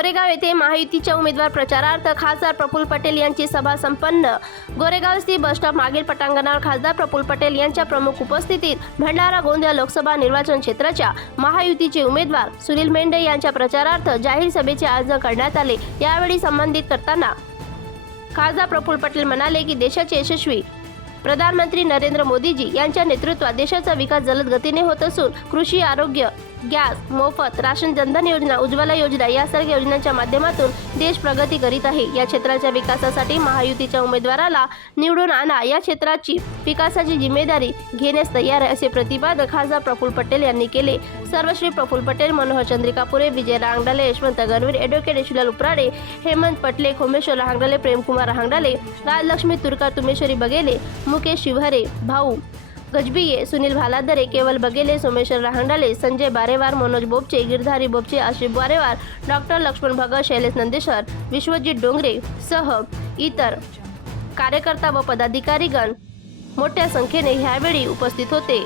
गोरेगाव येथे महायुतीच्या उमेदवार प्रचारार्थ खासदार प्रफुल्ल पटेल यांची सभा संपन्न. गोरेगाव स्थित बसस्टॉप मागील पटांगणावर खासदार प्रफुल्ल पटेल यांच्या प्रमुख उपस्थितीत भंडारा गोंदिया लोकसभा निर्वाचन क्षेत्राच्या महायुतीचे उमेदवार सुनील मेंढे यांच्या प्रचारार्थ जाहीर सभेचे आयोजन करण्यात आले. यावेळी संबंधित करताना खासदार प्रफुल्ल पटेल म्हणाले की देशाचे यशस्वी प्रधानमंत्री नरेंद्र मोदीजी यांच्या नेतृत्वात देशाचा विकास जलद गतीने होत असून कृषी आरोग्य गॅस मोफत राशन जनधन योजना उज्ज्वला योजना यासारख्या योजनांच्या माध्यमातून देश प्रगती करीत आहे. या क्षेत्राच्या विकासासाठी महायुतीच्या उमेदवाराला निवडून आणा. या क्षेत्राची विकासाची जिम्मेदारी घेण्यास तयार आहे असे प्रतिपादन खासदार प्रफुल्ल पटेल यांनी केले. सर्वश्री प्रफुल्ल पटेल मनोहर चंद्रिकापुरे विजय रांगडाले यशवंत गणवीर ॲडव्होकेट यशुलाल उपराडे हेमंत पटले खोमेश्वर हांगडाले प्रेमकुमार हांगडाले राजलक्ष्मी तुरकार तुमेश्वरी बघेले मुकेश शिवहरे भाऊ गजबिये सुनील भालादरे केवल बगेले सोमेश्वर रहांडाले संजय बारेवार मनोज बोपचे गिरधारी बोपचे आशिफ बारेवार डॉक्टर लक्ष्मण भगत शैलेश नंदेश्वर विश्वजित डोंगरे सह इतर कार्यकर्ता व पदाधिकारीगण मोठ्या संख्येने ह्यावेळी उपस्थित होते.